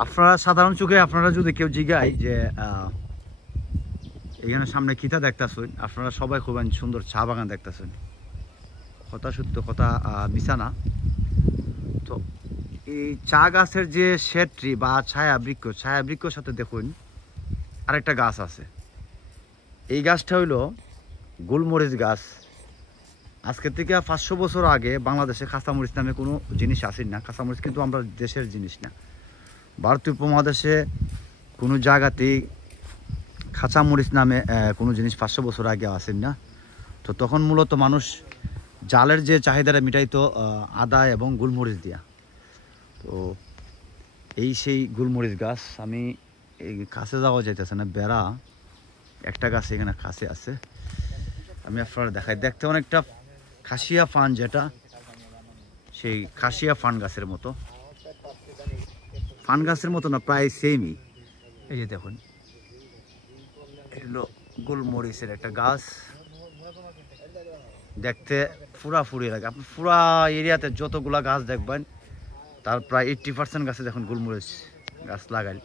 আপনারা সাধারণ চোখে আপনারা যদি কেউ জিগায় যে এখানে সামনে কিতা দেখতেছেন, আপনারা সবাই খুব সুন্দর চা বাগান দেখতেছেন। কথা সত্য, কথা মিশা না। তো এই চা গাছের যে শেড ট্রি বা ছায়া বৃক্ষর সাথে দেখুন আরেকটা গাছ আছে। এই গাছটা হইল গোলমরিচ গাছ। আজকে থেকে 500 বছর আগে বাংলাদেশে কাঁচামরিচ নামে কোনো জিনিস আসেন না। কাঁচামরিচ কিন্তু আমরা দেশের জিনিস না। ভারতীয় উপমহাদেশে কোনো জায়গাতেই কাঁচামরিচ নামে কোনো জিনিস 500 বছর আগে আসেন না। তো তখন মূলত মানুষ জালের যে চাহিদাটা মিটাইতো আদা এবং গোলমরিচ দিয়া। তো এই সেই গোলমরিচ গাছ। আমি এই কাছে যাওয়া যাইতেছে না, বেড়া একটা গাছ এখানে কাছে আছে, আমি আপনারা দেখাই। দেখতে অনেকটা খাসিয়া ফান, যেটা সেই খাসিয়া ফান গাছের মতো। ফান গাছের মতো না, প্রায় সেমই। এই যে দেখুন, এগুলো গোলমরিচের একটা গাছ। দেখতে ফুরাফুরি লাগে। আপনি পুরা এরিয়াতে যতগুলা গাছ দেখবেন তার প্রায় 80% গাছে দেখুন গোলমরিচ গাছ লাগাই।